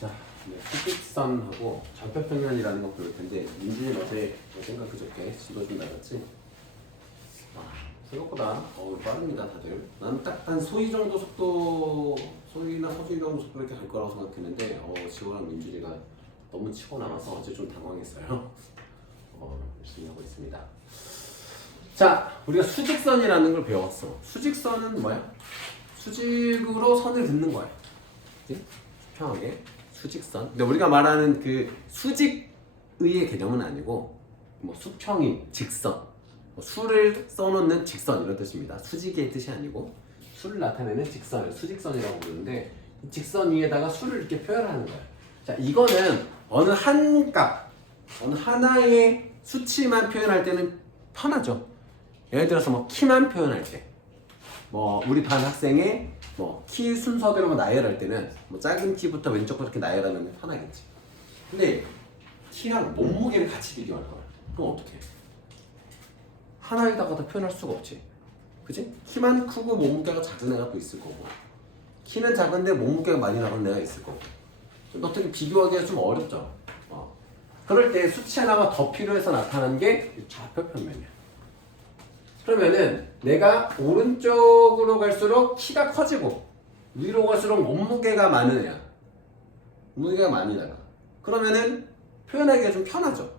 자, 수직선하고 좌표평면이라는 거 배울 텐데 민준이 어젠가 그저께 지도 좀 나갔지? 생각보다 빠릅니다 다들. 난 딱 한 소희 정도 속도, 소희나 서준이 정도 속도 이렇게 갈 거라고 생각했는데 지호랑 민준이가 너무 치고 나가서 어제 좀 당황했어요. 열심히 하고 있습니다. 자, 우리가 수직선이라는 걸 배웠어. 수직선은 뭐야? 수직으로 선을 긋는 거야. 그치? 수평하게 수직선. 근데 우리가 말하는 그 수직의 개념은 아니고 뭐 수평이 직선, 수를 써놓는 직선 이런 뜻입니다. 수직의 뜻이 아니고 수를 나타내는 직선을 수직선이라고 부르는데 직선 위에다가 수를 이렇게 표현하는 거야. 자, 이거는 어느 한 값, 어느 하나의 수치만 표현할 때는 편하죠. 예를 들어서 뭐 키만 표현할 때, 뭐 우리 반 학생의 뭐 키 순서대로 나열할 때는 뭐 작은 키부터 왼쪽부터 이렇게 나열하면 편하겠지. 근데 키랑 몸무게를 같이 비교할 거야. 그럼 어떻게? 하나에다가 다 표현할 수가 없지. 그치? 키만 크고 몸무게가 작은 애가 또 있을 거고, 키는 작은데 몸무게가 많이 나가는 애가 있을 거고, 어떻게 비교하기가 좀 어렵죠. 그럴 때 수치 하나가 더 필요해서 나타나는 게 좌표평면이야. 그러면은 내가 오른쪽으로 갈수록 키가 커지고 위로 갈수록 몸무게가 많은 애야. 몸무게가 많이 나가. 그러면은 표현하기가 좀 편하죠.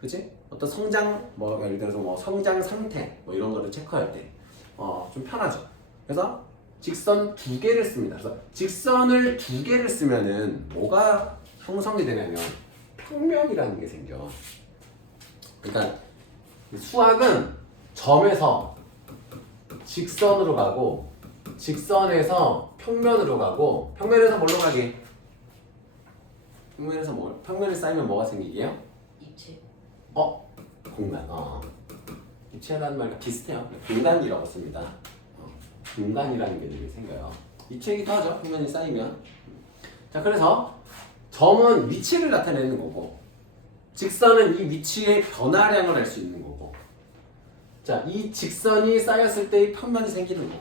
그치? 어떤 성장, 뭐 예를 들어서 뭐 성장 상태 뭐 이런 거를 체크할 때 좀 편하죠. 그래서 직선 두 개를 씁니다. 그래서 직선을 두 개를 쓰면은 뭐가 형성이 되냐면 평면이라는 게 생겨. 그러니까 수학은 점에서 직선으로 가고 직선에서 평면으로 가고 평면에서 뭘로 가게? 평면에서 평면에 쌓이면 뭐가 생기게요? 입체. 공간. 입체라는 말과 비슷해요. 공간이라고 씁니다. 공간이라는 개념이 생겨요. 입체이기도 하죠. 평면이 쌓이면. 자, 그래서 점은 위치를 나타내는 거고 직선은 이 위치의 변화량을 알 수 있는 거고, 자, 이 직선이 쌓였을 때 이 평면이 생기는 거고,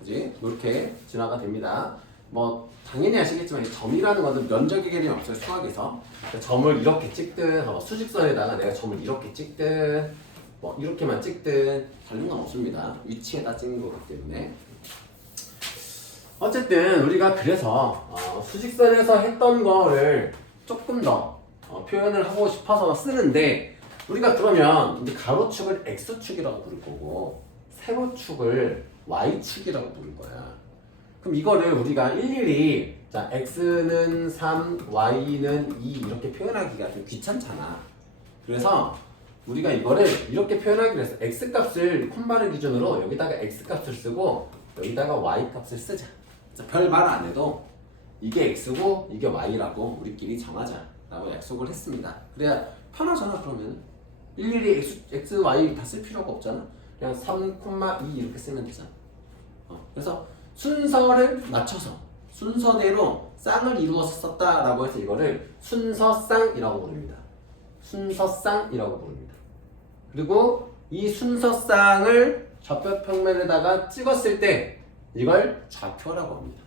그지? 이렇게 진화가 됩니다. 뭐 당연히 아시겠지만 이 점이라는 것은 면적의 개념이 없어요. 수학에서 점을 이렇게 찍든 수직선에다가 내가 점을 이렇게 찍든 뭐 이렇게만 찍든 관련은 없습니다. 위치에다 찍는 거기 때문에. 어쨌든 우리가 그래서 수직선에서 했던 거를 조금 더 표현을 하고 싶어서 쓰는데, 우리가 그러면 이제 가로축을 x축이라고 부를 거고 세로축을 y축이라고 부를 거야. 그럼 이거를 우리가 일일이 자 x는 3, y는 2 이렇게 표현하기가 좀 귀찮잖아. 그래서 우리가 이거를 이렇게 표현하기로 했어. x값을 콤마를 기준으로 여기다가 x값을 쓰고 여기다가 y값을 쓰자. 별 말 안 해도 이게 x고 이게 y라고 우리끼리 정하자 라고 약속을 했습니다. 그래야 편하잖아. 그러면 일일이 x, y 다 쓸 필요가 없잖아. 그냥 3,2 이렇게 쓰면 되잖아. 그래서 순서를 맞춰서 순서대로 쌍을 이루어서 썼다라고 해서 이거를 순서쌍이라고 부릅니다. 순서쌍이라고 부릅니다. 그리고 이 순서쌍을 좌표평면에다가 찍었을 때 이걸 좌표라고 합니다.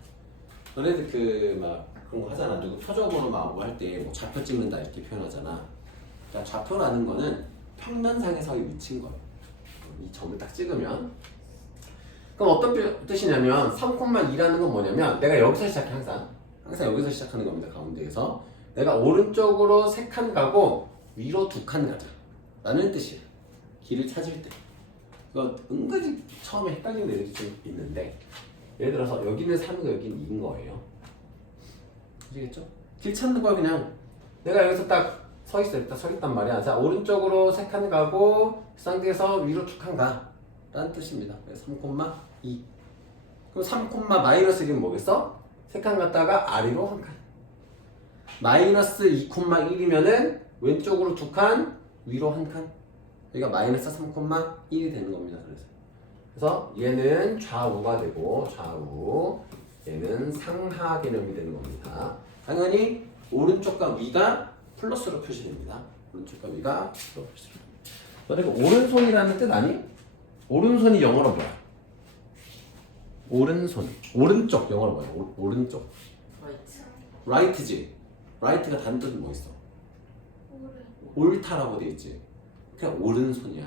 너네들 막 그런 거 하잖아. 누구 표적으로 막 뭐 할 때 뭐 좌표 찍는다 이렇게 표현하잖아. 그러니까 좌표라는 거는 평면상에서의 위치인 거예요. 이 점을 딱 찍으면. 그럼 어떤 뜻이냐면 3,2라는 건 뭐냐면 내가 여기서 시작해. 항상 여기서 시작하는 겁니다. 가운데에서 내가 오른쪽으로 3칸 가고 위로 2칸 가자 라는 뜻이에요. 길을 찾을 때. 그거 은근히 처음에 헷갈리는 애들이 좀 있는데, 예를 들어서 여기는 3이고 여기는 2인 거예요. 아시겠죠? 길 찾는 거야. 그냥 내가 여기서 딱 서 있단 말이야. 자, 오른쪽으로 3칸 가고 그 상태에서 위로 2칸 가 라는 뜻입니다. 3,2. 그럼 3, 마이너스 1은 뭐겠어? 3칸 갔다가 아래로 1칸. 마이너스 2,1이면은 왼쪽으로 2칸, 위로 1칸. 여기가 마이너스 3,1이 되는 겁니다. 그래서 얘는 좌우가 되고 좌우, 얘는 상하 개념이 되는 겁니다. 당연히 오른쪽과 위가 플러스로 표시됩니다. 오른쪽과 위가 플러스로 표시됩니다. 너네가 오른손이라는 뜻 아니? 오른손이 영어로 뭐야? 오른손. 오른쪽 영어로 뭐야? 오른쪽. right지. right가 다른 뜻은 뭐 있어? 옳다라고 돼 있지. 그냥 오른손이야.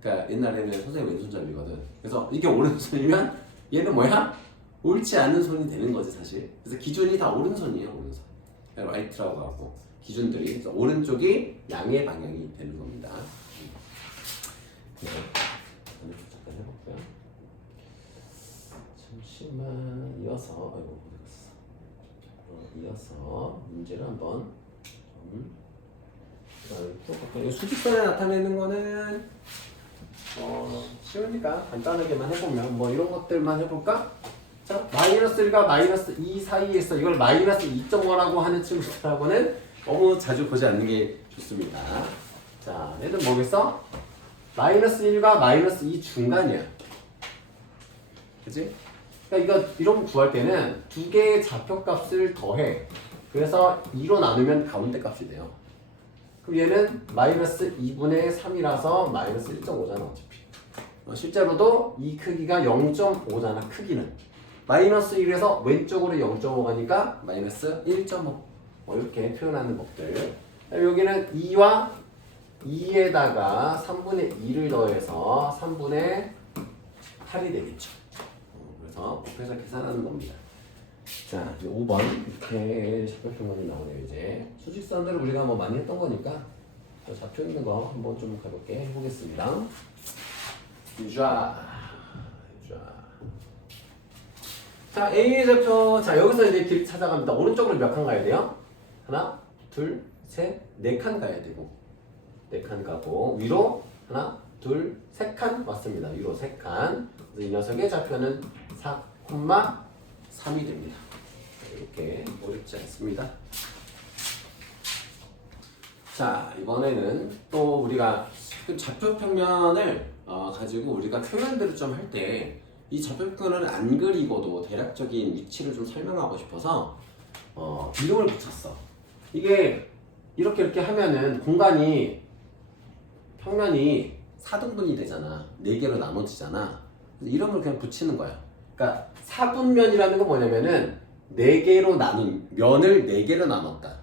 그러니까 옛날에는 선생님 왼손잡이거든. 그래서 이게 오른손이면 얘는 뭐야? 옳지 않은 손이 되는 거지 사실. 그래서 기준이 다 오른손이에요. 오른손. right라고 하고 기준들이. 그래서 오른쪽이 양의 방향이 되는 겁니다. 네. 잠깐 해볼게요. 잠시만 이어서 아이고 이어서 문제를 한번 풀어볼게요. 수직선에 나타내는 거는 쉬우니까 간단하게만 해보면 뭐 이런 것들만 해볼까? 자, 마이너스 1과 마이너스 2 사이에 있어. 이걸 마이너스 2.5라고 하는 친구들하고는 너무 자주 보지 않는 게 좋습니다. 자, 얘는 뭐겠어? 마이너스 1과 마이너스 2 중간이야. 그치? 그러니까 이런 거 구할 때는 두 개의 좌표값을 더해. 그래서 2로 나누면 가운데 값이 돼요. 그럼 얘는 마이너스 2분의 3이라서 마이너스 1.5잖아 어차피. 실제로도 이 크기가 0.5잖아 크기는. 마이너스 1에서 왼쪽으로 0.5 가니까 마이너스 1.5 이렇게 표현하는 법들. 여기는 2와 2에다가 3분의 2를 더해서 3분의 8이 되겠죠. 그래서 곱해서 계산하는 겁니다. 자, 이제 5번 이렇게 좌표평면이 나오네요. 이제 수직선들을 우리가 뭐 많이 했던 거니까 좌표 있는 거 한번 좀 가볍게 해보겠습니다. 자, A의 좌표. 자, 여기서 이제 길 찾아갑니다. 오른쪽으로 몇 칸 가야 돼요? 하나, 둘, 셋, 네 칸 가야 되고, 네 칸 가고 위로 하나, 둘, 세 칸 왔습니다. 위로 세 칸. 그래서 이 녀석의 좌표는 4,3이 됩니다. 이렇게 어렵지 않습니다. 자, 이번에는 또 우리가 좌표 평면을 가지고 우리가 표현들을 좀 할 때 이 좌표 평면을 안 그리고도 대략적인 위치를 좀 설명하고 싶어서 이름을 붙였어. 이게 이렇게 하면은 공간이 평면이 4등분이 되잖아. 4개로 나눠지잖아. 그래서 이름을 그냥 붙이는 거야. 그러니까 4분면이라는 건 뭐냐면은 4개로 나눈 면을 4개로 나눴다.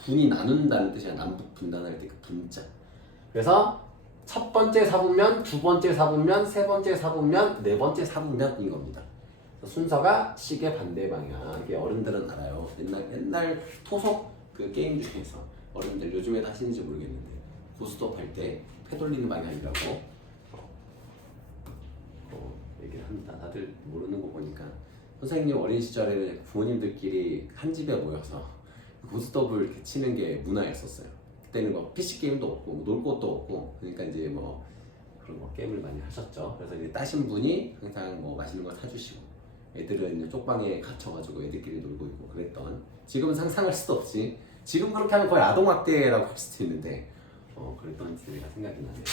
분이 나눈다는 뜻이야. 남북 분단할 때 그 분자. 그래서 첫 번째 4분면, 두 번째 4분면, 세 번째 4분면, 네 번째 4분면인 겁니다. 순서가 시계 반대 방향. 이게 어른들은 알아요. 옛날 토속 그 게임 중에서 어른들 요즘에 다 하시는지 모르겠는데 고스톱 할 때 패 돌리는 방향이라고 얘기를 합니다. 다들 모르는 거 보니까 선생님 어린 시절에는 부모님들끼리 한 집에 모여서 고스톱을 이렇게 치는 게 문화였었어요. 그때는 뭐 PC 게임도 없고 놀 것도 없고 그러니까 이제 뭐 그런 거 게임을 많이 하셨죠. 그래서 이제 따신 분이 항상 뭐 맛있는 걸 사주시고 애들은 이제 쪽방에 갇혀가지고 애들끼리 놀고 있고 그랬던. 지금은 상상할 수도 없지. 지금 그렇게 하면 거의 아동학대라고 할 수도 있는데 그랬던 때가 생각이 나네요.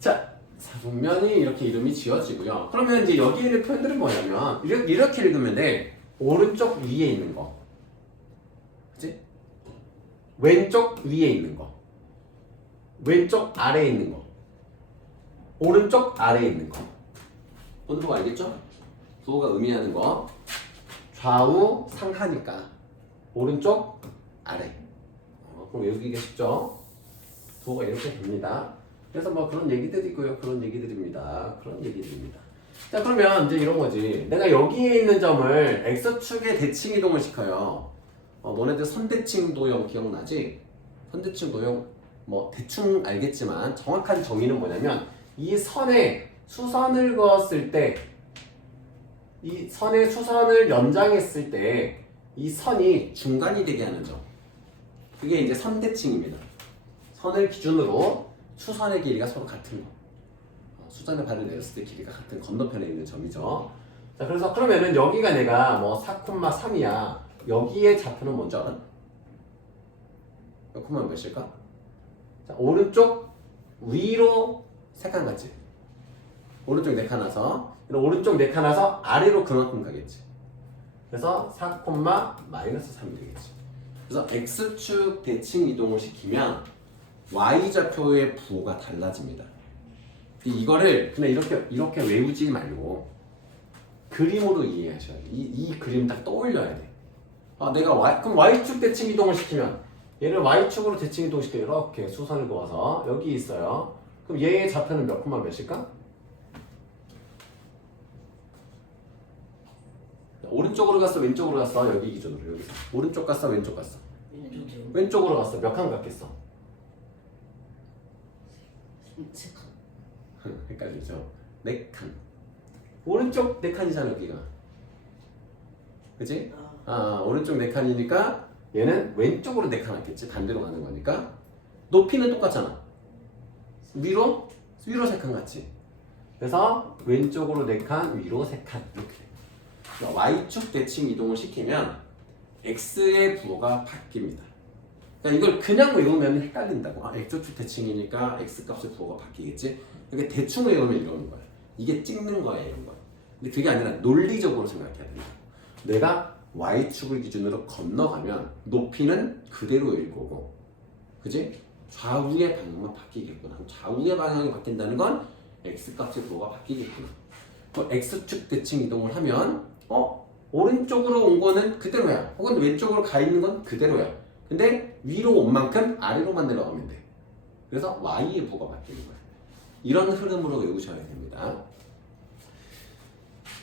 자, 사분면이 이렇게 이름이 지어지고요. 그러면 이제 여기 있는 표현들은 뭐냐면 이렇게 읽으면 돼. 오른쪽 위에 있는 거, 그치? 왼쪽 위에 있는 거, 왼쪽 아래에 있는 거, 오른쪽 아래에 있는 거. 어느 거 알겠죠? 부호가 의미하는 거. 좌우 상하니까 오른쪽 아래. 그럼 외우기가 쉽죠? 부호가 이렇게 됩니다. 그래서 뭐 그런 얘기들이 있고요. 그런 얘기들입니다. 그런 얘기들입니다. 자, 그러면 이제 이런 거지. 내가 여기에 있는 점을 X축에 대칭 이동을 시켜요. 너네들 선대칭 도형 기억나지? 선대칭 도형 뭐 대충 알겠지만 정확한 정의는 뭐냐면 이 선에 수선을 그었을 때, 이 선에 수선을 연장했을 때 이 선이 중간이 되게 하는 점. 그게 이제 선대칭입니다. 선을 기준으로 수선의 길이가 서로 같은 거. 수선의 발을 내렸을 때 길이가 같은 건너편에 있는 점이죠. 자, 그래서 그러면은 여기가 내가 뭐 4,3이야. 여기에 좌표는 뭔지 알아? 몇 콤마 몇일까? 자, 오른쪽 위로 3칸 갔지. 오른쪽 4칸 와서 오른쪽 4칸 와서 아래로 그만큼 가겠지. 그래서 4,-3이 되겠지. 그래서 X축 대칭 이동을 시키면 Y좌표의 부호가 달라집니다. 이거를 그냥 이렇게 외우지 말고 그림으로 이해하셔야 돼. 이 그림 딱 떠올려야 돼. 아, 내가 그럼 Y축 대칭 이동을 시키면 얘를 Y축으로 대칭 이동시켜. 이렇게 수선을 그어서 여기 있어요. 그럼 얘의 좌표는 몇 콤마 몇일까? 오른쪽으로 갔어, 왼쪽으로 갔어? 여기 기준으로 여기서 오른쪽 갔어, 왼쪽 갔어? 왼쪽으로 갔어. 몇 칸 갔겠어? 헷갈리죠? 4칸. 오른쪽 4칸이잖아 여기가. 그치? 오른쪽 4칸이니까 얘는 왼쪽으로 4칸 왔겠지. 반대로 가는 거니까. 높이는 똑같잖아. 위로 3칸 같지. 그래서 왼쪽으로 4칸, 위로 3칸 이렇게 돼. Y축 대칭 이동을 시키면 X의 부호가 바뀝니다. 그러니까 이걸 그냥 외우면 헷갈린다고. X축 대칭이니까 X값의 부호가 바뀌겠지. 이렇게 대충 외우면 이러는 거야. 이게 찍는 거야, 이런 거야. 근데 그게 아니라 논리적으로 생각해야 된다. 내가 Y축을 기준으로 건너가면 높이는 그대로일 거고, 그지? 좌우의 방향만 바뀌겠구나. 좌우의 방향이 바뀐다는 건 X값의 부호가 바뀌겠구나. X축 대칭 이동을 하면 오른쪽으로 온 거는 그대로야. 혹은 왼쪽으로 가 있는 건 그대로야. 근데 위로 온 만큼 아래로만 내려가면 돼. 그래서 Y의 부호가 바뀌는 거야. 이런 흐름으로 외우셔야 됩니다.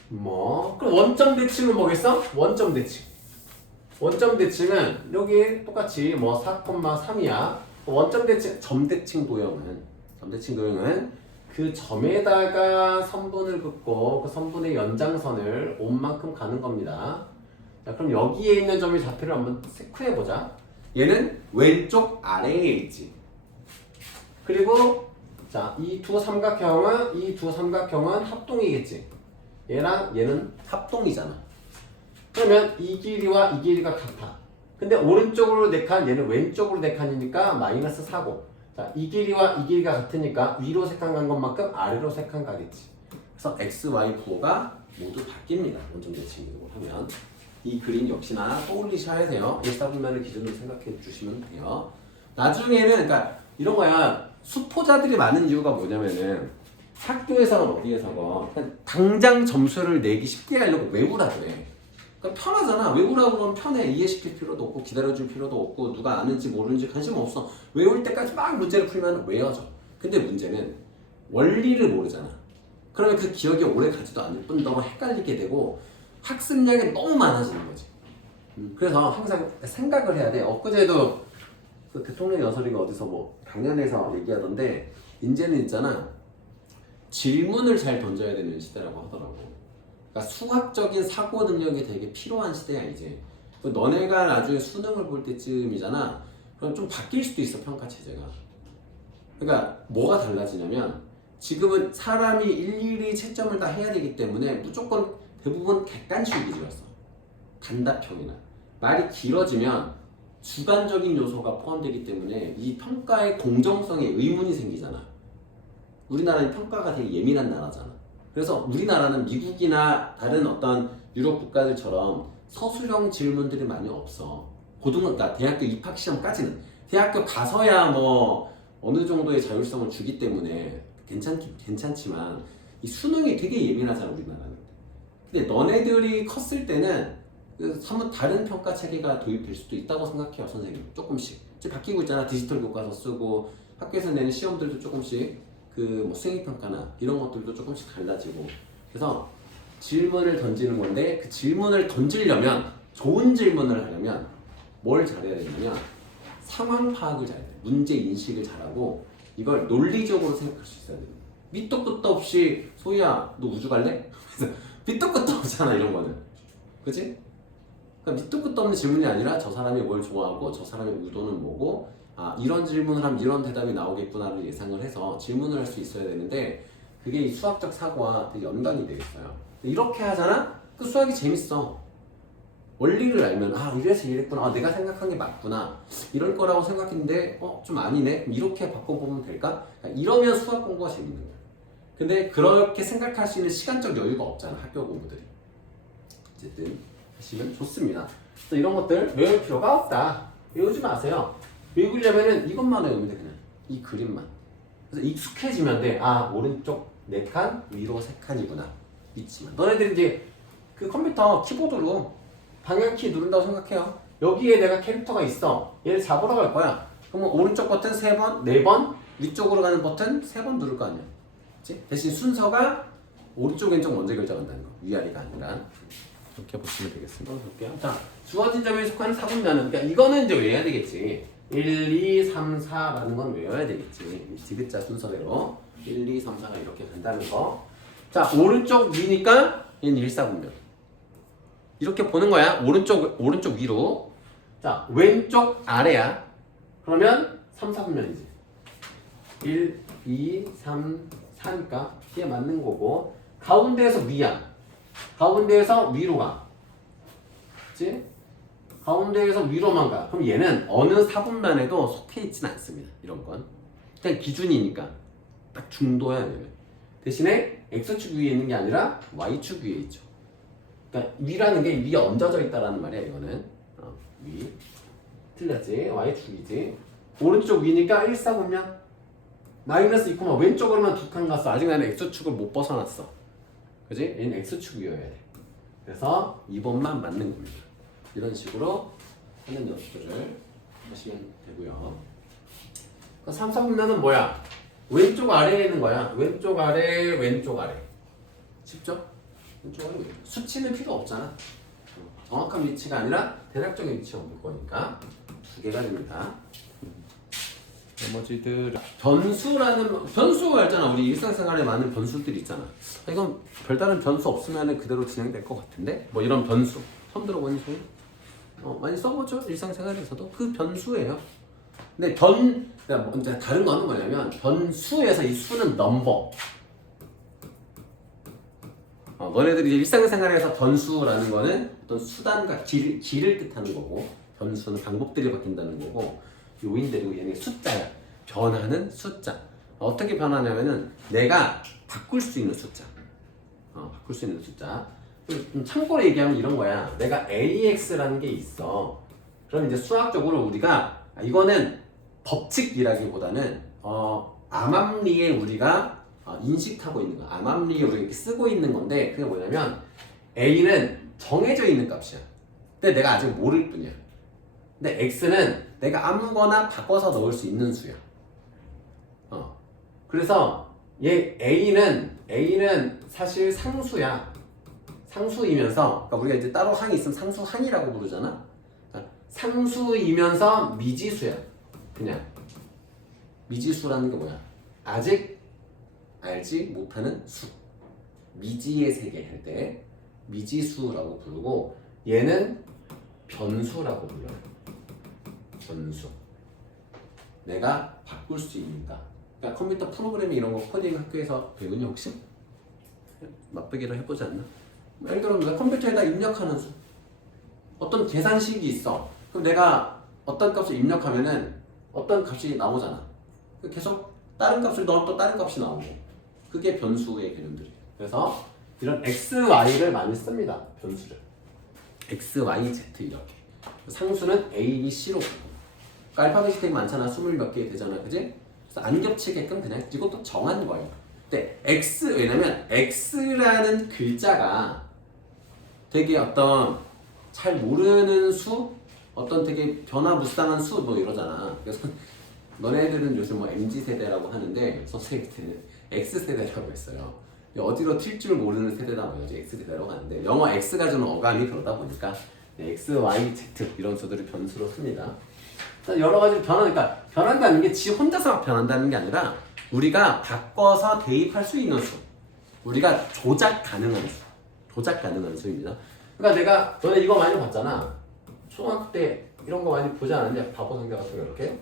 그럼 원점 대칭은 뭐겠어? 원점 대칭. 원점 대칭은 여기 똑같이 4,3이야. 원점 대칭, 점 대칭 도형은 그 점에다가 선분을 긋고 그 선분의 연장선을 온 만큼 가는 겁니다. 자, 그럼 여기에 있는 점의 좌표를 한번 체크해 보자. 얘는 왼쪽 아래에 있지. 그리고 자, 이 두 삼각형은 합동이겠지. 얘랑 얘는 합동이잖아. 그러면 이 길이와 이 길이가 같아. 근데 오른쪽으로 4칸, 얘는 왼쪽으로 4칸이니까 마이너스 4고. 자, 이 길이와 이 길이가 같으니까 위로 3칸 간 것만큼 아래로 3칸 가겠지. 그래서 X, Y 부호가 모두 바뀝니다. 원점 대칭으로 하면. 이 그림 역시나 떠올리셔야 돼요. 일사분면을 기준으로 생각해 주시면 돼요. 나중에는, 그러니까 이런 거야. 수포자들이 많은 이유가 뭐냐면은 학교에서는 어디에서건 당장 점수를 내기 쉽게 하려고 외우라 그래. 그러니까 편하잖아. 외우라고 그러면 편해. 이해시킬 필요도 없고 기다려줄 필요도 없고 누가 아는지 모르는지 관심 없어. 외울 때까지 막 문제를 풀면 외워져. 근데 문제는 원리를 모르잖아. 그러면 그 기억이 오래 가지도 않을 뿐더러 헷갈리게 되고 학습량이 너무 많아지는 거지. 그래서 항상 생각을 해야 돼. 엊그제도 그 대통령 여설이가 어디서 강연에서 얘기하던데 이제는 있잖아. 질문을 잘 던져야 되는 시대라고 하더라고. 그러니까 수학적인 사고 능력이 되게 필요한 시대야 이제. 너네가 나중에 수능을 볼 때쯤이잖아. 그럼 좀 바뀔 수도 있어 평가 체제가. 그러니까 뭐가 달라지냐면 지금은 사람이 일일이 채점을 다 해야 되기 때문에 무조건 대부분 객관식 위주였어. 단답형이나 말이 길어지면 주관적인 요소가 포함되기 때문에 이 평가의 공정성에 의문이 생기잖아. 우리나라는 평가가 되게 예민한 나라잖아. 그래서 우리나라는 미국이나 다른 어떤 유럽 국가들처럼 서술형 질문들이 많이 없어. 그러니까 대학교 입학 시험까지는 대학교 가서야 어느 정도의 자율성을 주기 때문에 괜찮지만 이 수능이 되게 예민하잖아 우리나라는. 근데 너네들이 컸을 때는 한번 다른 평가 체계가 도입될 수도 있다고 생각해요 선생님. 조금씩 이제 바뀌고 있잖아. 디지털 교과서 쓰고 학교에서 내는 시험들도 조금씩 수행평가나 이런 것들도 조금씩 달라지고. 그래서 질문을 던지는 건데 그 질문을 던지려면 좋은 질문을 하려면 뭘 잘해야 되냐면 상황 파악을 잘해야 돼. 문제 인식을 잘하고 이걸 논리적으로 생각할 수 있어야 돼. 밑도 끝도 없이 소희야 너 우주 갈래? 그래서 밑도 끝도 없잖아 이런 거는. 그치? 그러니까 밑도 끝도 없는 질문이 아니라 저 사람이 뭘 좋아하고 저 사람의 의도는 뭐고 이런 질문을 하면 이런 대답이 나오겠구나를 예상을 해서 질문을 할 수 있어야 되는데 그게 이 수학적 사고와 되게 연관이 되어 있어요. 이렇게 하잖아? 그 수학이 재밌어. 원리를 알면 이래서 이랬구나. 내가 생각한 게 맞구나. 이럴 거라고 생각했는데 좀 아니네. 그럼 이렇게 바꿔보면 될까? 그러니까 이러면 수학 공부가 재밌는 거야. 근데 그렇게 생각할 수 있는 시간적 여유가 없잖아 학교 공부들이. 어쨌든 하시면 좋습니다. 그래서 이런 것들 외울 필요가 없다. 외우지 마세요. 외우려면은 이것만 외우면 돼. 그냥 이 그림만. 그래서 익숙해지면 돼. 오른쪽 4칸 위로 3칸이구나. 있지만 너네들 이제 그 컴퓨터 키보드로 방향키 누른다고 생각해요. 여기에 내가 캐릭터가 있어. 얘를 잡으러 갈 거야. 그러면 오른쪽 버튼 3번, 4번, 위쪽으로 가는 버튼 3번 누를 거 아니야. 그치? 대신 순서가 오른쪽 왼쪽 먼저 결정한다는 거. 위아래가 아니라. 이렇게 보시면 되겠습니다. 볼게요. 자, 주어진 점에 속하는 사분자는, 그러니까 이거는 이제 외워야 되겠지. 1, 2, 3, 4라는 건 외워야 되겠지. 디귿자 순서대로 1, 2, 3, 4가 이렇게 간다는 거. 자, 오른쪽 위니까 얘는 일사분면. 이렇게 보는 거야. 오른쪽 위로. 자, 왼쪽 아래야. 그러면 3, 4분면이지. 1, 2, 3, 4니까 뒤에 맞는 거고. 가운데에서 위야. 가운데에서 위로 가. 그치? 가운데에서 위로만 가. 그럼 얘는 어느 사분면에도 속해 있지는 않습니다. 이런 건. 그냥 기준이니까. 딱 중도야, 얘는. 대신에 X축 위에 있는 게 아니라 Y축 위에 있죠. 그러니까 위라는 게 위에 얹어져 있다라는 말이야, 이거는. 위. 틀렸지? Y축이지. 오른쪽 위니까 1, 4분면. 마이너스 2, 왼쪽으로만 두 칸 갔어. 아직 나는 X축을 못 벗어났어. 그지? 얘는 X축이어야 돼. 그래서 2번만 맞는 겁니다. 이런 식으로 하는 연습들을 하시면 되고요. 3, 4분면은 뭐야? 왼쪽 아래에 있는 거야. 왼쪽 아래, 왼쪽 아래. 쉽죠? 왼쪽 아래, 왼쪽. 수치는 필요 없잖아. 정확한 위치가 아니라 대략적인 위치가 올 거니까 두 개가 됩니다. 나머지들 변수가 알잖아. 우리 일상생활에 많은 변수들이 있잖아. 이건 별다른 변수 없으면 그대로 진행될 것 같은데 뭐 이런 변수 처음 들어보니 소리? 많이 써보죠. 일상생활에서도 그 변수예요. 근데 그러니까 다른 거는 뭐냐면 변수에서 이 수는 넘버. 너네들이 이제 일상생활에서 변수라는 거는 어떤 수단과 길을 뜻하는 거고, 변수는 방법들이 바뀐다는 거고, 요인대로 얘는 숫자야. 변하는 숫자. 어떻게 변하냐면은 내가 바꿀 수 있는 숫자. 바꿀 수 있는 숫자. 참고로 얘기하면 이런 거야. 내가 AX라는 게 있어. 그럼 이제 수학적으로 우리가 이거는 법칙이라기보다는 암암리에 우리가 인식하고 있는 거. 암암리에 우리가 이렇게 쓰고 있는 건데 그게 뭐냐면 A는 정해져 있는 값이야. 근데 내가 아직 모를 뿐이야. 근데 X는 내가 아무거나 바꿔서 넣을 수 있는 수야. 그래서 얘 A는 사실 상수야. 상수이면서 그러니까 우리가 이제 따로 항이 있으면 상수항이라고 부르잖아. 상수이면서 미지수야. 그냥 미지수라는 게 뭐야? 아직 알지 못하는 수. 미지의 세계 할 때 미지수라고 부르고 얘는 변수라고 불러요. 변수. 내가 바꿀 수 있는다. 그러니까 컴퓨터 프로그래밍 이런 거 코딩 학교에서 배우니 혹시? 맛보기로 해보지 않나? 예를 들어 내가 컴퓨터에다 입력하는 수. 어떤 계산식이 있어. 그럼 내가 어떤 값을 입력하면은 어떤 값이 나오잖아. 계속 다른 값을 넣으면 또 다른 값이 나오고. 그게 변수의 개념들이에요. 그래서 이런 x, y를 많이 씁니다. 변수를. x, y, z 이렇게. 상수는 a, b, c로 보고. 그러니까 알파벳이 되게 많잖아. 20몇 개 되잖아. 그지? 그래서 안 겹치게끔 그냥 이것도 정한 거예요. 근데 x, 왜냐면 x라는 글자가 되게 어떤 잘 모르는 수, 어떤 되게 변화무쌍한 수 뭐 이러잖아. 그래서 너네들은 요즘 뭐 MZ세대라고 하는데 선생님한테는 X세대라고 했어요. 어디로 튈 줄 모르는 세대다 뭐지 X세대라고 하는데 영어 X가 주는 어감이 그러다 보니까 X, Y, Z 이런 수들을 변수로 씁니다. 여러 가지로 변하니까 변한다는 게 지 혼자서 변한다는 게 아니라 우리가 바꿔서 대입할 수 있는 수. 우리가 조작 가능한 수. 조작 가능한 수입니다. 그러니까 내가 너네 이거 많이 봤잖아. 초등학교 때 이런 거 많이 보지 않았냐? 바보 상자 같은 거 이렇게.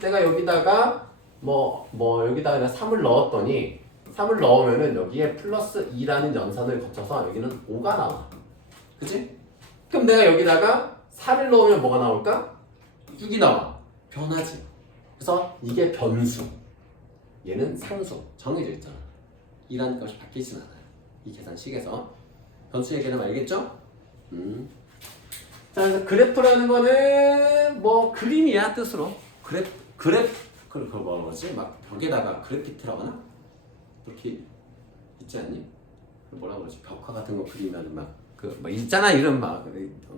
내가 여기다가 여기다가 3을 넣었더니 3을 넣으면은 여기에 플러스 2라는 연산을 거쳐서 여기는 5가 나와. 그치? 그럼 내가 여기다가 4를 넣으면 뭐가 나올까? 6이 나와. 변하지. 그래서 이게 변수. 얘는 상수. 정해져 있잖아. 2라는 값이 바뀌진 않아요. 이 계산식에서. 변수의 개념 알겠죠? 자, 그래서 그래프라는 거는 뭐 그림이야 뜻으로. 그걸 뭐라 그러지? 막 벽에다가 그래피티라고 하나? 그렇게 있지 않니? 뭐라 그러지? 벽화 같은 거 그리면 막 뭐 있잖아 이름 막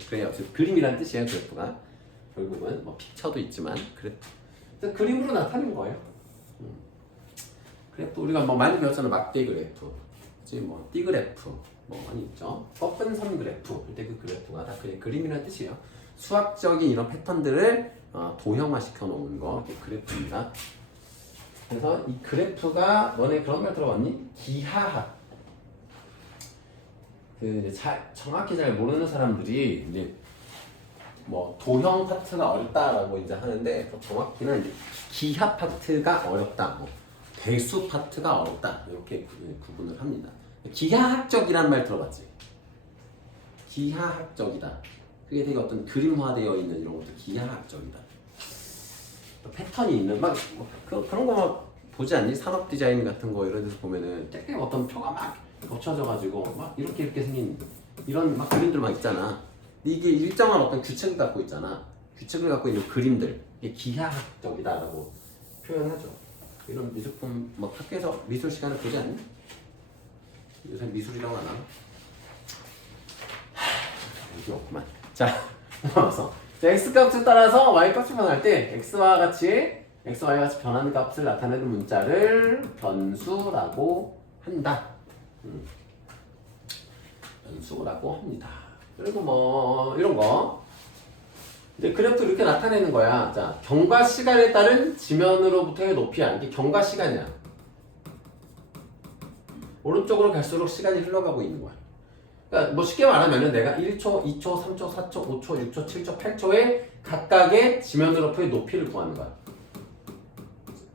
그래요. 그림이란 뜻이에요. 그래프가 결국은 뭐 픽처도 있지만 그림으로 나타낸 거예요. 그래프 우리가 뭐 많이 배웠잖아. 막대 그래프, 그치? 뭐 띠그래프 뭐 많이 있죠. 꺾은 선 그래프 그때 그 그래프가 다 그냥 그림이란 뜻이에요. 수학적인 이런 패턴들을 도형화 시켜 놓은 거 이게 그래프입니다. 그래서 이 그래프가 너네 그런 말 들어봤니? 기하학. 이제 정확히 잘 모르는 사람들이 이제 뭐 도형 파트가 어렵다라고 이제 하는데 정확히는 이제 기하 파트가 어렵다, 뭐 대수 파트가 어렵다 이렇게 구분을 합니다. 기하학적이란 말 들어봤지? 기하학적이다. 그게 되게 어떤 그림화되어 있는 이런 것도 기하학적이다. 패턴이 있는 그런 거 막 보지 않니? 산업 디자인 같은 거 이런 데서 보면은 되게 어떤 표가 막 거쳐져 가지고 막 이렇게 생긴 이런 막 그림들 막 있잖아. 이게 일정한 어떤 규칙을 갖고 있잖아. 규칙을 갖고 있는 그림들 이게 기하학적이다라고 표현하죠. 이런 미술품 막 학교에서 미술 시간을 보지 않니? 요새 미술이라고 하나? 여기 없구만. 자, 넘어가서 x값을 따라서 y값을 변할 때 x와 y가 같이 변하는 값을 나타내는 문자를 변수라고 한다. 변수라고 합니다. 그리고 뭐 이런 거 이제 그래프 이렇게 나타내는 거야. 자, 경과 시간에 따른 지면으로부터의 높이야. 이게 경과 시간이야. 오른쪽으로 갈수록 시간이 흘러가고 있는 거야. 그러니까 뭐 쉽게 말하면은 내가 1초, 2초, 3초, 4초, 5초, 6초, 7초, 8초의 각각의 지면으로부터의 높이를 구하는 거야.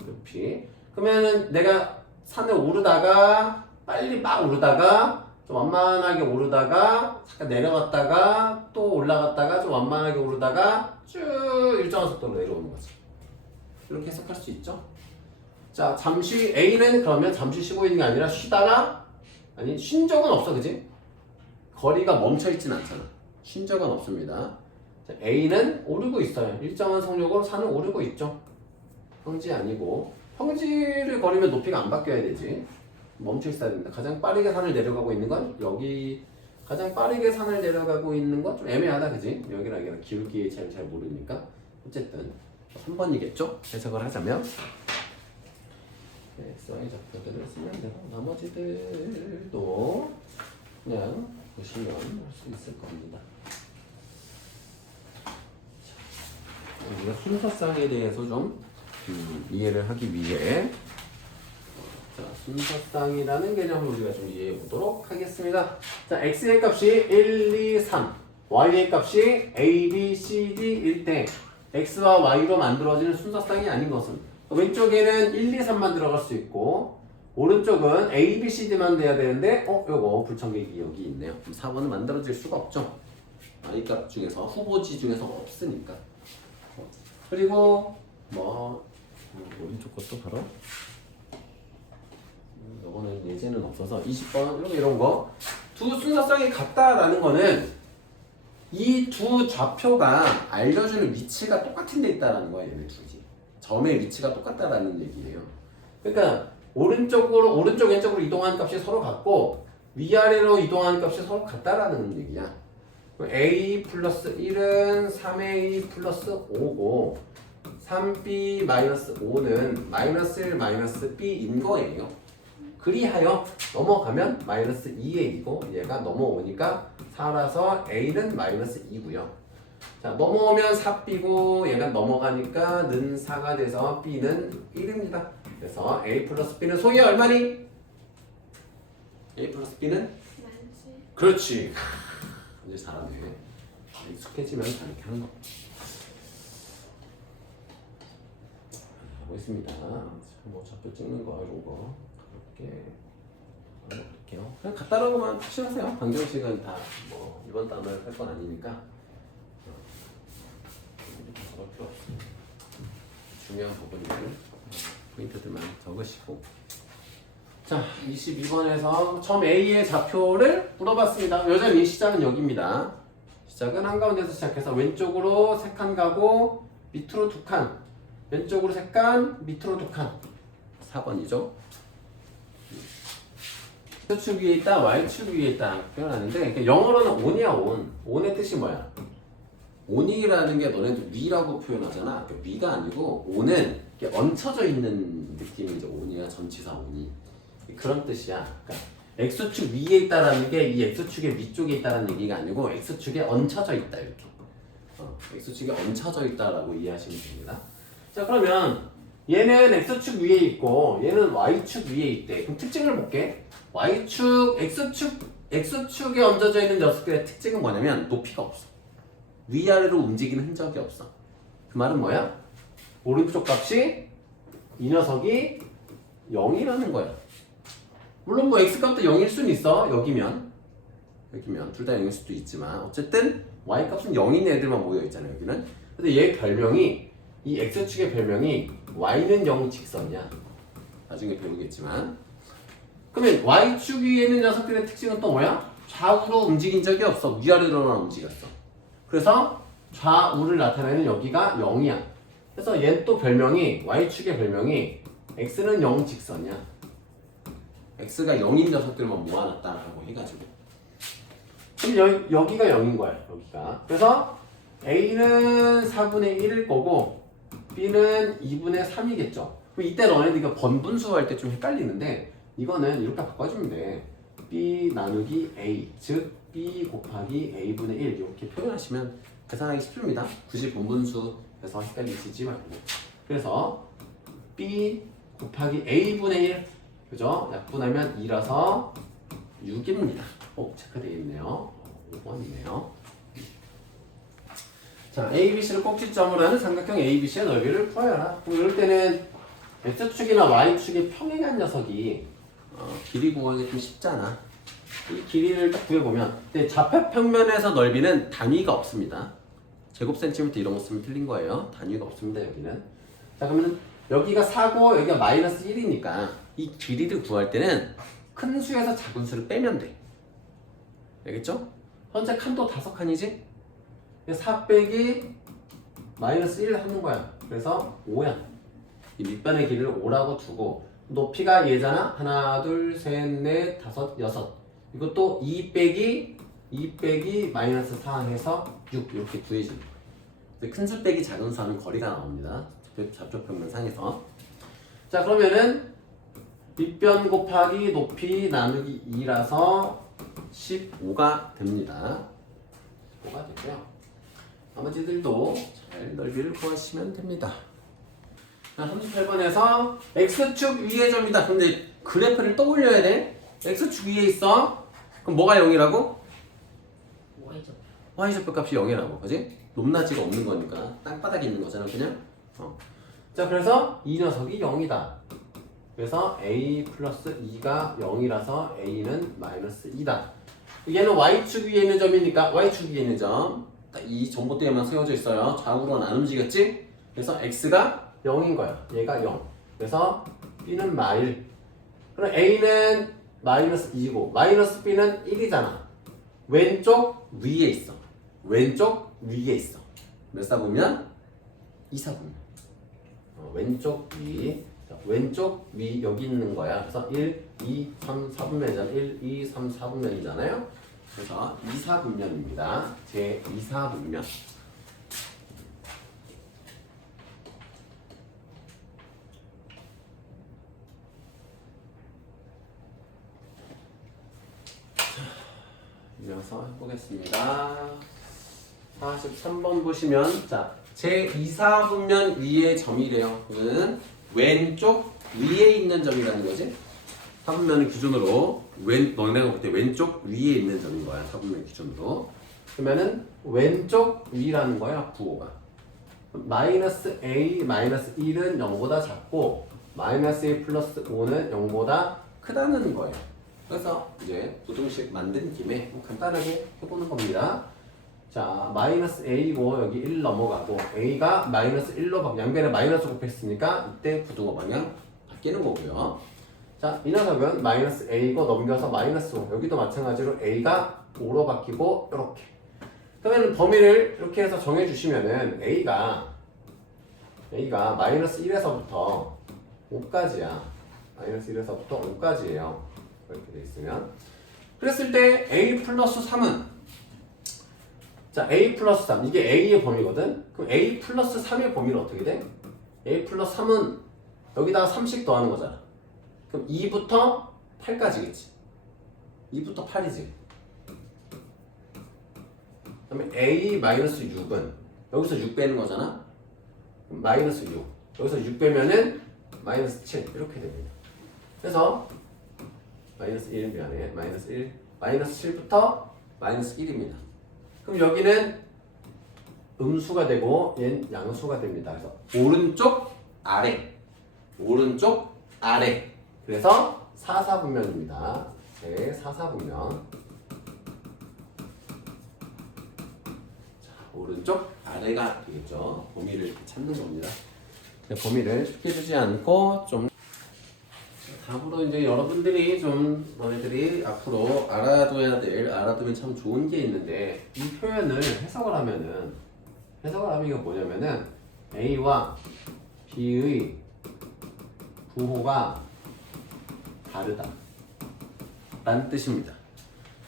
높이. 그러면은 내가 산을 오르다가 빨리 막 오르다가 좀 완만하게 오르다가 잠깐 내려갔다가 또 올라갔다가 좀 완만하게 오르다가 쭉 일정한 속도로 내려오는 거지. 이렇게 해석할 수 있죠. 자, 잠시 A는 그러면 잠시 쉬고 있는 게 아니라 쉬다가 아니 쉰 적은 없어, 그지? 거리가 멈춰 있진 않잖아. 쉰 적은 없습니다. 자, A는 오르고 있어요. 일정한 속력으로 산을 오르고 있죠. 평지 아니고 평지를 걸으면 높이가 안 바뀌어야 되지. 멈춰 있어야 됩니다. 가장 빠르게 산을 내려가고 있는 건 여기 가장 빠르게 산을 내려가고 있는 건 좀 애매하다, 그지? 여기랑 여기랑 기울기의 차이를 잘 모르니까 어쨌든 3번이겠죠? 해석을 하자면 XY 좌표들을 쓰면 되고 나머지들도 그냥 보시면 할 수 있을 겁니다. 우리가 순서쌍에 대해서 좀 이해를 하기 위해 자, 순서쌍이라는 개념을 우리가 좀 이해해 보도록 하겠습니다. 자, x의 값이 1, 2, 3, y의 값이 a, b, c, d일 때 x와 y로 만들어지는 순서쌍이 아닌 것은 왼쪽에는 1, 2, 3만 들어갈 수 있고 오른쪽은 a, b, c, d만 돼야 되는데 요거 불청객이 여기 있네요. 그럼 4번은 만들어질 수가 없죠. y 값 중에서 후보지 중에서 없으니까. 그리고 뭐 오른쪽 것도 바로 이거는 예제는 없어서 20번 이런 거 두 순서쌍이 같다라는 거는 이 두 좌표가 알려주는 위치가 똑같은 데 있다라는 거야. 얘네 둘이 점의 위치가 똑같다라는 얘기예요. 그러니까 오른쪽 왼쪽으로 이동하는 값이 서로 같고 위아래로 이동하는 값이 서로 같다라는 얘기야. a 플러스 1은 3a 플러스 5고 3b 마이너스 5는 마이너스 1 마이너스 b인 거예요. 그리하여 넘어가면 마이너스 2a이고 얘가 넘어오니까 4라서 a는 마이너스 2고요. 자, 넘어오면 4b고 얘가 넘어가니까 는 4가 돼서 b는 1입니다. 그래서 a 플러스 b는 소위 얼마니? a 플러스 b는? 그렇지. 이제 잘하네. 익숙해지면 이렇게 하는 거. 하고 있습니다. 뭐 좌표 찍는 거 이런 거 이렇게 해볼게요. 그냥 간단하고만 푸시하세요. 방정식은 다 뭐 이번 단어를 할 건 아니니까 적을 필요 없습니다. 중요한 부분들 포인트들만 적으시고. 자, 22번에서 점 A의 좌표를 물어봤습니다. 여전히 시작은 여기입니다. 시작은 한가운데서 시작해서 왼쪽으로 3칸 가고 밑으로 2칸, 왼쪽으로 3칸, 밑으로 2칸. 4번이죠. x축 위에 있다, y축 위에 있다 표현하는데 영어로는 on이야 on. on의 뜻이 뭐야? on이라는 게 너네들 위라고 표현하잖아. 그러니까 위가 아니고 on은 이렇게 얹혀져 있는 느낌이 이제 on이야. 전치사 on이. 그런 뜻이야. 그러니까 x축 위에 있다라는 게 이 x축의 위쪽에 있다라는 얘기가 아니고 x축에 얹혀져 있다 이렇게. x축에 얹혀져 있다라고 이해하시면 됩니다. 자 그러면 얘는 x축 위에 있고 얘는 y축 위에 있대. 그럼 특징을 볼게. y축, x축에 얹어져 있는 녀석들의 특징은 뭐냐면 높이가 없어. 위아래로 움직이는 흔적이 없어. 그 말은 뭐야? 오른쪽 값이 이 녀석이 0이라는 거야. 물론 뭐 x값도 0일 수는 있어. 여기면 둘 다 0일 수도 있지만 어쨌든 y값은 0인 애들만 모여있잖아 여기는. 근데 얘 별명이 이 x축의 별명이 y는 0 직선이야. 나중에 배우겠지만. 그러면 y축 위에 있는 녀석들의 특징은 또 뭐야? 좌우로 움직인 적이 없어. 위아래로만 움직였어. 그래서 좌우를 나타내는 여기가 0이야. 그래서 얘는 또 별명이 y축의 별명이 x는 0 직선이야. x가 0인 녀석들만 모아놨다라고 해가지고. 그럼 여기가 0인 거야. 여기가. 그래서 a는 4분의 1일 거고 b는 2분의 3이겠죠. 그럼 이때 너네들 이거 번분수 할 때 좀 헷갈리는데 이거는 이렇게 바꿔주면 돼. b 나누기 a 즉 b 곱하기 a분의 1 이렇게 표현하시면 계산하기 쉽습니다. 굳이 번분수에서 헷갈리시지 말고. 그래서 b 곱하기 a분의 1 그죠? 약분하면 2라서 6입니다. 체크되어 있네요. 5번이네요. 자, ABC를 꼭지점으로 하는 삼각형 ABC의 넓이를 구하여라. 그럼 이럴 때는 X축이나 Y축이 평행한 녀석이 길이 구하기 좀 쉽잖아. 이 길이를 딱 구해보면 좌표평면에서 넓이는 단위가 없습니다. 제곱센티미터 이런 거 쓰면 틀린 거예요. 단위가 없습니다. 여기는. 자 그러면 여기가 4고 여기가 마이너스 1이니까 이 길이를 구할 때는 큰 수에서 작은 수를 빼면 돼. 알겠죠? 현재 칸도 5칸이지? 4 빼기 마이너스 1 하는 거야. 그래서 5야. 이 밑변의 길이를 5라고 두고 높이가 얘잖아. 하나, 둘, 셋, 넷, 다섯, 여섯. 이것도 2 빼기 마이너스 4 해서 6 이렇게 구해지는 거야. 큰 수 빼기 작은 수 하는 거리가 나옵니다. 좌표평면 상에서. 자 그러면은 밑변 곱하기 높이 나누기 2라서 15가 됩니다. 15가 되고요. 나머지들도 잘 넓이를 구하시면 됩니다. 자, 38번에서 x축 위의 점이다. 근데 그래프를 떠올려야 돼. x축 위에 있어. 그럼 뭐가 0이라고? y좌표 값이 0이라고. 그지? 높낮이가 없는 거니까 땅바닥에 있는 거잖아 그냥. 자 그래서 이 녀석이 0이다. 그래서 a 플러스 2가 0이라서 a는 마이너스 2다. 얘는 y축 위에 있는 점이니까 y축 위에 있는 점. 이 전봇대에만 세워져 있어요. 좌우로는 안 움직였지? 그래서 x가 0인 거야. 얘가 0. 그래서 b는 마일. 그럼 a는 마이너스 2고 마이너스 b는 1이잖아. 왼쪽 위에 있어. 왼쪽 위에 있어. 몇 사분면? 2사분면. 왼쪽 위. 왼쪽 위 여기 있는 거야. 그래서 1, 2, 3, 4분면이잖아. 1, 2, 3, 4분면이잖아요. 그래서 2사분면입니다. 제 2사분면. 이어서 해보겠습니다. 43번 보시면 제 2사분면 위의 점이래요. 그는 왼쪽 위에 있는 점이라는 거지. 사분면을 기준으로 너네가 볼 때 왼쪽 위에 있는 점인 거야. 사분면 기준으로. 그러면은 왼쪽 위라는 거야. 부호가. 마이너스 a 마이너스 1은 0보다 작고 마이너스 a 플러스 5는 0보다 크다는 거예요. 그래서 이제 부등식 만든 김에 간단하게 해보는 겁니다. 자, 마이너스 a고 여기 1 넘어가고 a가 마이너스 1로 양변에 마이너스 곱했으니까 이때 부등호 방향 바뀌는 거고요. 자, 이 녀석은 마이너스 a고 넘겨서 마이너스 5. 여기도 마찬가지로 a가 5로 바뀌고 이렇게. 그러면 범위를 이렇게 해서 정해주시면은 a가 마이너스 1에서부터 5까지야. 마이너스 1에서부터 5까지예요. 이렇게 돼 있으면. 그랬을 때 a 플러스 3은 자 a 플러스 3 이게 a의 범위거든. 그럼 a 플러스 3의 범위는 어떻게 돼? a 플러스 3은 여기다가 3씩 더하는 거잖아. 그럼 2부터 8까지겠지. 2부터 8이지. 그다음에 a 마이너스 6은 여기서 6 빼는 거잖아. 그럼 마이너스 6. 여기서 6 빼면은 마이너스 7 이렇게 됩니다. 그래서 마이너스 1 미안해. 마이너스 1. 마이너스 7부터 마이너스 1입니다. 그럼 여기는 음수가 되고 얘는 양수가 됩니다. 그래서 오른쪽 아래. 오른쪽 아래. 그래서 사사분면입니다. 네, 사사분면. 자, 오른쪽 아래가 되겠죠. 범위를 이렇게 찾는 겁니다. 범위를 쉽게 주지 않고 좀 다음으로 이제 여러분들이 좀 너네들이 앞으로 알아둬야 될 알아두면 참 좋은 게 있는데 이 표현을 해석을 하면 이게 뭐냐면은 A와 B의 부호가 다르다 라는 뜻입니다.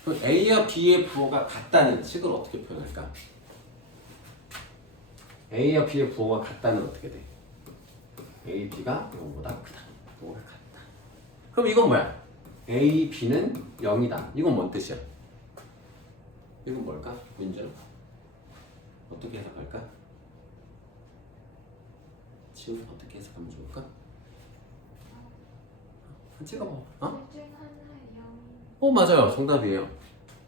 그럼 A와 B의 부호가 같다는 식을 어떻게 표현할까? A와 B의 부호가 같다는 어떻게 돼? A, B가 0보다 크다. 부호가 같다. 그럼 이건 뭐야? A, B는 0이다. 이건 뭔 뜻이야? 이건 뭘까? 문제는 어떻게 해석할까? 지금 어떻게 해석하면 좋을까? 찍어봐. 어? 맞아요. 정답이에요.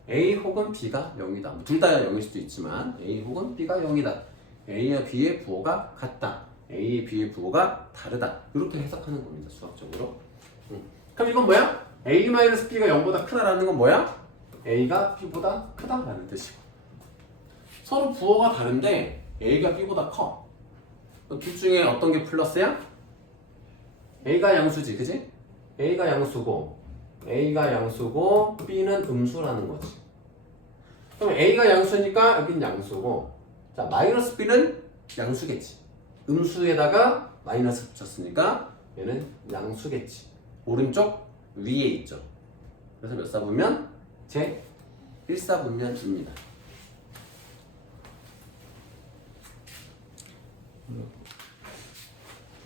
A 혹은 B가 0이다. 둘 다 0일 수도 있지만 A 혹은 B가 0이다. A와 B의 부호가 같다. A, B의 부호가 다르다. 이렇게 해석하는 겁니다. 수학적으로. 그럼 이건 뭐야? A-B가 0보다 크다라는 건 뭐야? A가 B보다 크다라는 뜻이고. 서로 부호가 다른데 A가 B보다 커. 둘 중에 어떤 게 플러스야? A가 양수지, 그지? A가 양수고 B는 음수라는 거지. 그럼 A가 양수니까 여긴 양수고, 자 마이너스 B는 양수겠지. 음수에다가 마이너스 붙였으니까 얘는 양수겠지. 오른쪽 위에 있죠. 그래서 몇 사분면? 제 1사분면입니다.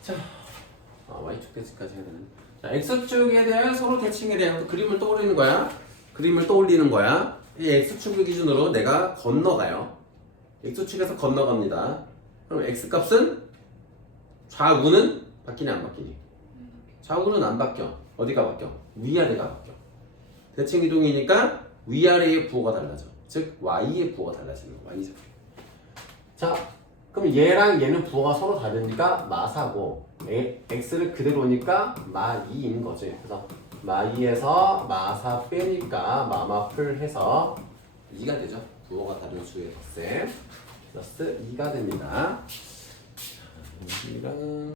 자, Y축 대칭까지 해야 되네. 자, X축에 대한 서로 대칭에 대한 그림을 떠올리는 거야. 이 X축을 기준으로 내가 건너가요. X축에서 건너갑니다. 그럼 X값은 좌우는 바뀌니 안 바뀌니? 좌우는 안 바뀌어. 어디가 바뀌어? 위아래가 바뀌어. 대칭 이동이니까 위아래의 부호가 달라져. 즉 Y의 부호가 달라지는 거. Y죠. 자, 그럼 얘랑 얘는 부호가 서로 다르니까 마사고 X를 그대로니까 마2인 거지. 그래서 마2에서 마사 빼니까 마마풀 해서 2가 되죠. 부호가 다른 수의 덧셈 플러스 2가 됩니다. 자,